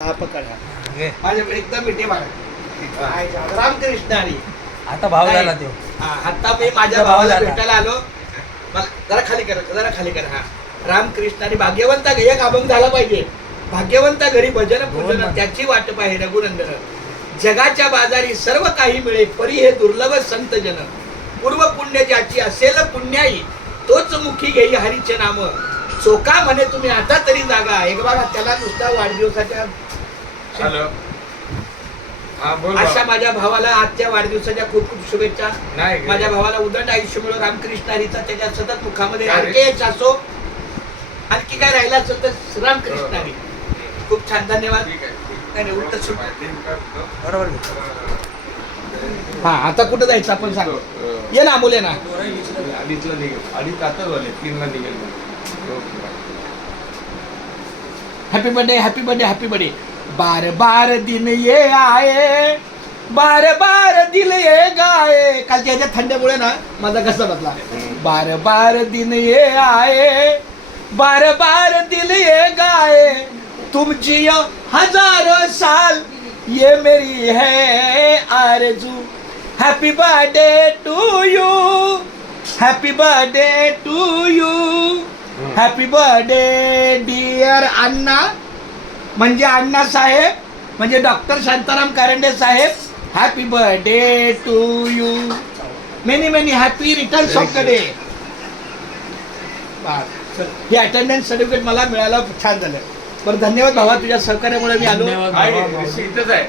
हा पकड घे. माझ्याकडे एकदम मिठी मागा रामकृष्ण हरी आता भाव झाला तो. आता मी माझ्या भावाला. भेटायला आलो. जरा खाली कर जरा खाली कर हा. रामकृष्ण आणि भाग्यवंता एक अभंग झाला पाहिजे. भाग्यवंता घरी भजन पूजन. त्याची वाट पाहे रघुनंदन. जगाच्या बाजारी सर्व काही मिळे परी हे दुर्लभ संत जन. पूर्व पुण्य ज्याची असेल पुण्याई तोच मुखी घेई हरीचे नाम. चोका म्हणे तुम्ही आता तरी जागा एक बघा त्याला नुसता वाढदिवसाच्या हॅलो हा बोल अशा. माझ्या भावाला आजच्या वाढदिवसाच्या खूप खूप शुभेच्छा नाही. माझ्या भावाला उदंड आयुष्य मिळो रामकृष्ण हरीचा त्याच्या सतत मुखामध्ये चालेल. असो आणखी काय राहिला असेल तर रामकृष्ण हरी खूप छान धन्यवाद ठीक आहे, ठीक नाही, नाही, उलटं आहे. सुट. माहिती करतो. बरोबर. हा आता कुठं जायचं आपण सांग अं, ये ना मुले ना अडीचला निघेल अडीच आता झाले तीनला निघेल. Happy birthday happy birthday happy birthday बार बार दिन ये आए बार बार दिल ये गाए. कालच्या ह्याच्या थंडीमुळे ना माझा कसा बदला. बार बार दिन ये आए बार बार दिल ये गाए. तुम जियो हजारों साल ये मेरी है आरज़ू. Happy birthday to you happy birthday to you happy birthday dear Anna. म्हणजे अण्णा साहेब म्हणजे doctor Shantaram Karande Saheb happy birthday to you many many happy returns of the day हे अटेंडन्स सर्टिफिकेट मला मिळालं छान झालं. बरं धन्यवाद भावा तुझ्या सहकार्यामुळे मी आलो. इथंच आहे.